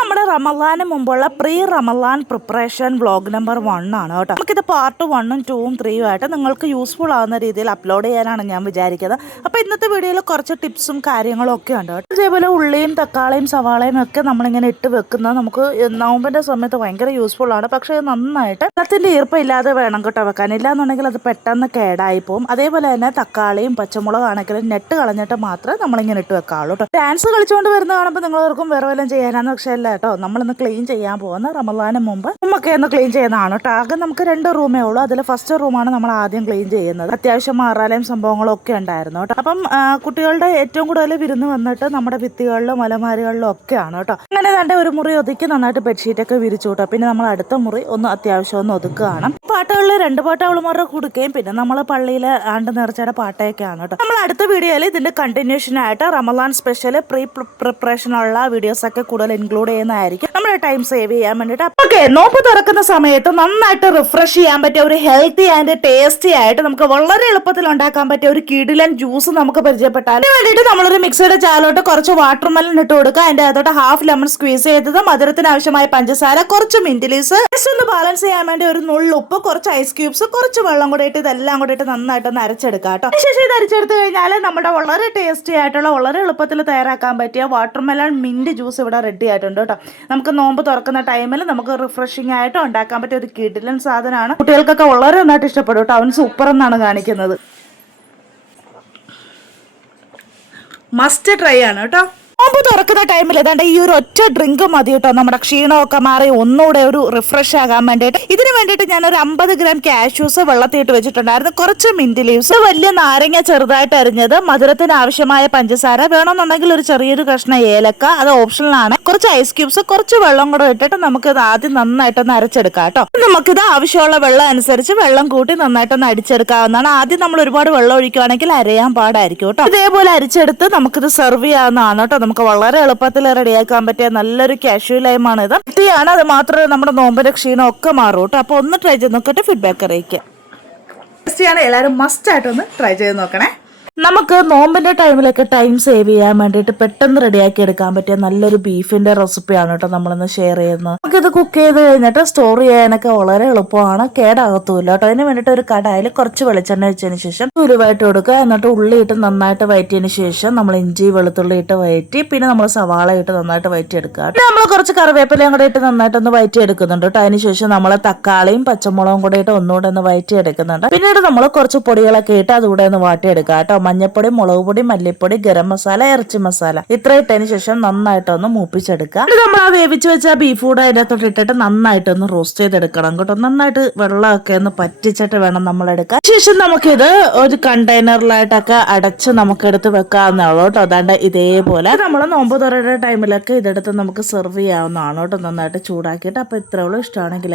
നമ്മുടെ റമളാന് മുമ്പുള്ള pre Ramadan preparation vlog number 1 ആണ് കേട്ടോ. നമുക്കിത് പാർട്ട് 1ഉം 2ഉം 3ഉം ആയിട്ട് നിങ്ങൾക്ക് യൂസ്ഫുൾ ആവുന്ന രീതിയിൽ അപ്ലോഡ് ചെയ്യാനാണ് ഞാൻ വിചാരിക്കുന്നത്. അപ്പോൾ ഇന്നത്തെ വീഡിയോയിൽ കുറച്ച് ടിപ്സും കാര്യങ്ങളും ഒക്കെ ഉണ്ട് കേട്ടോ. അതേപോലെ ഉള്ളിയും തക്കാളിയും സവാളയും ഒക്കെ നമ്മളിങ്ങനെ ഇട്ട് വെക്കുന്നത് നമുക്ക് നോമ്പിൻ്റെ സമയത്ത് ഭയങ്കര യൂസ്ഫുൾ ആണ്. പക്ഷേ നന്നായിട്ട് വെള്ളത്തിൻ്റെ ഈർപ്പം ഇല്ലാതെ വേണം കേട്ടോ വെക്കാൻ. ഇല്ലാന്നുണ്ടെങ്കിൽ അത് പെട്ടെന്ന് കേടായി പോകും. അതേപോലെ തന്നെ തക്കാളിയും പച്ചമുളക് ആണെങ്കിലും നെട്ട് കളഞ്ഞിട്ട് മാത്രമേ നമ്മളിങ്ങനെ ഇട്ട് വെക്കാവുള്ളൂ കേട്ടോ. ഡാൻസ് കളിച്ചുകൊണ്ട് വരുന്ന കാണുമ്പോൾ നിങ്ങളവർക്കും വേറെ വല്ലതും ചെയ്യാനാന്ന് പക്ഷേ അല്ല കേട്ടോ. നമ്മളിന്ന് ക്ലീൻ ചെയ്യാൻ പോകുന്ന റമളാന് മുമ്പ് റൂമൊക്കെ ഒന്ന് ക്ലീൻ ചെയ്യുന്നതാണ് കേട്ടോ. ആകെ നമുക്ക് 2 റൂമേ ഉള്ളൂ. അതിൽ ഫസ്റ്റ് റൂമാണ് നമ്മൾ ആദ്യം ക്ലീൻ ചെയ്യുന്നത്. അത്യാവശ്യം മാറാലയും സംഭവങ്ങളും ഒക്കെ ഉണ്ടായിരുന്നു കേട്ടോ. അപ്പം കുട്ടികളുടെ ഏറ്റവും കൂടുതൽ വിരുന്ന് വന്നിട്ട് നമ്മുടെ ഭിത്തികളിലും അലമാരികളിലും ഒക്കെയാണ് കേട്ടോ. അങ്ങനെ തന്നെ ഒരു മുറി ഒതുക്കി നന്നായിട്ട് ബെഡ്ഷീറ്റൊക്കെ വിരിച്ചു കേട്ടോ. പിന്നെ നമ്മൾ അടുത്ത മുറി ഒന്ന് അത്യാവശ്യം ഒന്ന് ഒതുക്കുകയാണ്. പാട്ടുകളിൽ 2 പാട്ട് അവളുമാരുടെ കൊടുക്കുകയും പിന്നെ നമ്മൾ പള്ളിയിൽ ആണ്ട് നേർച്ചയുടെ പാട്ടൊക്കെയാണ് കേട്ടോ. നമ്മൾ അടുത്ത വീഡിയോയിൽ ഇതിന്റെ കണ്ടിന്യൂഷൻ ആയിട്ട് റമളാൻ സ്പെഷ്യൽ പ്രീ പ്രിപ്പറേഷനുള്ള വീഡിയോസ് ഒക്കെ കൂടുതൽ ഇൻക്ലൂഡ് ചെയ്യുന്നതായിരിക്കും. നമ്മുടെ ടൈം സേവ് ചെയ്യാൻ വേണ്ടിയിട്ട്. ഓക്കെ, നോമ്പ് തുറക്കുന്ന സമയത്ത് നന്നായിട്ട് റിഫ്രഷ് ചെയ്യാൻ പറ്റിയ ഒരു ഹെൽത്തി ആൻഡ് ടേസ്റ്റി ആയിട്ട് നമുക്ക് വളരെ എളുപ്പത്തിൽ ഉണ്ടാക്കാൻ പറ്റിയ ഒരു കിടിലൻ ജ്യൂസ് നമുക്ക് പരിചയപ്പെട്ടാൽ അതിന് വേണ്ടിയിട്ട് നമ്മളൊരു മിക്സിയുടെ ജാറിലോട്ട് കുറച്ച് വാട്ടർമെലൺ ഇട്ട് കൊടുക്കുക. അതിന്റെ അകത്തോട്ട് ഹാഫ് ലെമൺ സ്ക്വീസ് ചെയ്തത്, മധുരത്തിന് ആവശ്യമായ പഞ്ചസാര, കുറച്ച് മിന്റ് ലീവ്സ്, ജസ്റ്റ് ഒന്ന് ബാലൻസ് ചെയ്യാൻ വേണ്ടി ഒരു നുള്ളുപ്പ്, കുറച്ച് ഐസ് ക്യൂബ്സ്, കുറച്ച് വെള്ളം കൂടെ ഇട്ട് ഇതെല്ലാം കൂടെ ഇട്ട് നന്നായിട്ടൊന്ന് അരച്ചെടുക്കുക കേട്ടോ. ശേഷം ഇത് അരച്ചെടുത്ത് കഴിഞ്ഞാൽ നമ്മുടെ വളരെ ടേസ്റ്റി ആയിട്ടുള്ള വളരെ എളുപ്പത്തിൽ തയ്യാറാക്കാൻ പറ്റിയ വാട്ടർമെലൺ മിന്റ് ജ്യൂസ് ഇവിടെ റെഡി ആയിട്ടുണ്ട് കേട്ടോ. നമുക്ക് നോമ്പ് തുറക്കുന്ന ടൈമിൽ നമുക്ക് റിഫ്രഷിംഗ് ആയിട്ട് ഉണ്ടാക്കാൻ പറ്റിയ ഒരു കിടിലൻ സാധനമാണ്. കുട്ടികൾക്കൊക്കെ വളരെ നന്നായിട്ട് ഇഷ്ടപ്പെടും കേട്ടോ. അവൻ സൂപ്പർ എന്നാണ് കാണിക്കുന്നത്. മസ്റ്റ് ട്രൈ ആണ് കേട്ടോ. നോമ്പ് തുറക്കുന്ന ടൈമിൽ ഏതാണ്ട് ഈ ഒരു ഒറ്റ ഡ്രിങ്ക് മതി കേട്ടോ. നമ്മുടെ ക്ഷീണമൊക്കെ മാറി ഒന്നുകൂടെ ഒരു റിഫ്രഷ് ആകാൻ വേണ്ടിയിട്ട്. ഇതിന് വേണ്ടിയിട്ട് ഞാൻ ഒരു 50 ഗ്രാം കാഷ്യൂസ് വെള്ളത്തിയിട്ട് വെച്ചിട്ടുണ്ടായിരുന്നു. കുറച്ച് മിന്റ് ലീവ്സ്, വലിയ നാരങ്ങ ചെറുതായിട്ട് അരിഞ്ഞത്, മധുരത്തിന് ആവശ്യമായ പഞ്ചസാര, വേണമെന്നുണ്ടെങ്കിൽ ഒരു ചെറിയൊരു കഷ്ണം ഏലക്ക, അത് ഓപ്ഷണലാണ്, കുറച്ച് ഐസ് ക്യൂബ്സ്, കുറച്ച് വെള്ളം കൂടെ ഇട്ടിട്ട് നമുക്കിത് ആദ്യം നന്നായിട്ടൊന്ന് അരച്ചെടുക്കാം കേട്ടോ. നമുക്കിത് ആവശ്യമുള്ള വെള്ളം അനുസരിച്ച് വെള്ളം കൂട്ടി നന്നായിട്ടൊന്ന് അടിച്ചെടുക്കാവുന്നതാണ്. ആദ്യം നമ്മൾ ഒരുപാട് വെള്ളം ഒഴിക്കുകയാണെങ്കിൽ അരയാൻ പാടായിരിക്കും കേട്ടോ. ഇതേപോലെ അരിച്ചെടുത്ത് നമുക്കിത് സെർവ് ചെയ്യാവുന്നതാണ് കേട്ടോ. നമുക്ക് വളരെ എളുപ്പത്തിൽ റെഡിയാക്കാൻ പറ്റിയ നല്ലൊരു കാഷ്യൂ ലൈമാണ് ഇത്. ഹെൽത്തിയാണ്, അത് മാത്രമേ നമ്മുടെ നോമ്പിന്റെ ക്ഷീണം ഒക്കെ മാറും കേട്ടോ. അപ്പൊ ഒന്ന് ട്രൈ ചെയ്ത് നോക്കിയിട്ട് ഫീഡ്ബാക്ക് അറിയിക്കാം. ടേസ്റ്റിയാണ്, എല്ലാവരും മസ്റ്റ് ആയിട്ടൊന്ന് ട്രൈ ചെയ്ത് നോക്കണേ. നമുക്ക് നോമ്പിന്റെ ടൈമിലൊക്കെ ടൈം സേവ് ചെയ്യാൻ വേണ്ടിയിട്ട് പെട്ടെന്ന് റെഡിയാക്കി എടുക്കാൻ പറ്റിയ നല്ലൊരു ബീഫിന്റെ റെസിപ്പിയാണ് കേട്ടോ നമ്മളിന്ന് ഷെയർ ചെയ്യുന്നത്. നമുക്കിത് കുക്ക് ചെയ്ത് കഴിഞ്ഞിട്ട് സ്റ്റോർ ചെയ്യാനൊക്കെ വളരെ എളുപ്പമാണ്, കേടാകത്തുമില്ല കേട്ടോ. അതിന് വേണ്ടിയിട്ട് ഒരു കടായിൽ കുറച്ച് വെളിച്ചെണ്ണ വെച്ചതിന് ശേഷം ഉലുവായിട്ട് കൊടുക്കുക. എന്നിട്ട് ഉള്ളിയിട്ട് നന്നായിട്ട് വയറ്റിയതിന് ശേഷം നമ്മൾ ഇഞ്ചി വെളുത്തുള്ളി ഇട്ട് വയറ്റി, പിന്നെ നമ്മൾ സവാള ഇട്ട് നന്നായിട്ട് വയറ്റിയെടുക്കുക. പിന്നെ നമ്മൾ കുറച്ച് കറിവേപ്പിലയും കൂടെ ഇട്ട് നന്നായിട്ടൊന്ന് വയറ്റിയെടുക്കുന്നുണ്ട് കേട്ടോ. അതിന് ശേഷം നമ്മൾ തക്കാളിയും പച്ചമുളകും കൂടെ ഇട്ട് ഒന്നുകൂടെ ഒന്ന് വയറ്റിയെടുക്കുന്നുണ്ട്. പിന്നീട് നമ്മൾ കുറച്ച് പൊടികളൊക്കെ ഇട്ട് അതുകൂടെ ഒന്ന് വാട്ടിയെടുക്കുക കേട്ടോ. മഞ്ഞപ്പൊടി, മുളക് പൊടി, മല്ലിപ്പൊടി, ഗരം മസാല, ഇറച്ചി മസാല ഇത്ര ഇട്ടതിന് ശേഷം നന്നായിട്ടൊന്ന് മൂപ്പിച്ചെടുക്കുക. നമ്മൾ ആ വേവിച്ച് വെച്ച ബീഫ് കൂടെ അതിനകത്തോട്ട് ഇട്ടിട്ട് നന്നായിട്ടൊന്ന് റോസ്റ്റ് ചെയ്തെടുക്കണം കേട്ടോ. നന്നായിട്ട് വെള്ളമൊക്കെ ഒന്ന് പറ്റിച്ചിട്ട് വേണം നമ്മൾ എടുക്കാൻ. ശേഷം നമുക്കിത് ഒരു കണ്ടെയ്നറിലായിട്ടൊക്കെ അടച്ച് നമുക്ക് എടുത്ത് വെക്കാവുന്നതാണ് കേട്ടോ. അതാണ്ട് ഇതേപോലെ നമ്മൾ നോമ്പ് തുറയുടെ ടൈമിലൊക്കെ ഇതെടുത്ത് നമുക്ക് സെർവ് ചെയ്യാവുന്നതാണ് കേട്ടോ. നന്നായിട്ട് ചൂടാക്കിയിട്ട്. അപ്പൊ ഇത്രയുള്ളൂ. ഇഷ്ടമാണെങ്കിൽ